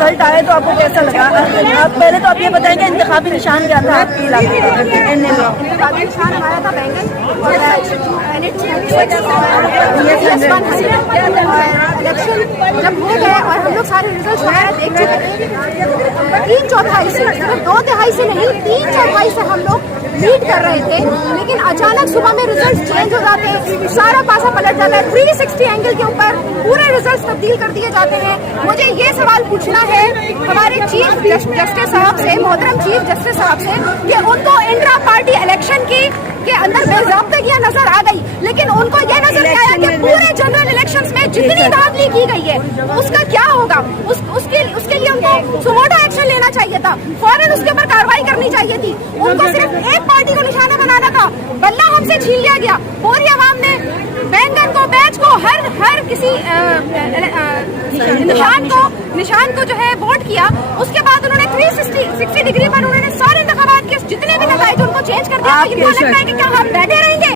Result आए तो आपको कैसा लगा? आप पहले तो आप ये बताएंगे इंतखाबी निशान क्या था आपके इलाके का? इंतखाबी निशान हमारा था बैंगन और इलेक्शन जब हो गए और हम लोग सारे रिजल्ट वगैरह देख चुके थे, 3/4 से, सिर्फ 2/3 से नहीं 3/4 से हम लोग लीड कर रहे थे, लेकिन अचानक सुबह में रिजल्ट चेंज हो जाते हैं, सारा पासा पलट जाता है, 360 एंगल के ऊपर पूरे रिजल्ट तब्दील कर दिए जाते हैं। मुझे ये सवाल पूछना है हमारे चीफ जस्टिस साहब से, मोहतरम चीफ जस्टिस साहब से, कि उनको इंट्रा पार्टी इलेक्शन के अंदर बेज़ाब्तगियां नजर आ गई, लेकिन उनको ये नजर नहीं आया कि पूरे जनरल इलेक्शंस में जितनी धांधली की गई है उसका क्या होगा। उसके लिए उनको सुमोटो एक्शन लेना चाहिए था, फौरन उसके ऊपर कार्रवाई करनी चाहिए थी। उनको सिर्फ एक पार्टी को निशाना बनाना था, बल्ला हमसे छीन लिया गया। पूरी आवाम ने बैंगन को, बैच को, हर किसी निशान को जो है वोट किया। उसके बाद उन्होंने 360 डिग्री पर उन्होंने सारे इंतखाबात के जितने भी नताइज उनको चेंज कर दिया। इनको लगता है कि क्या हम बैठे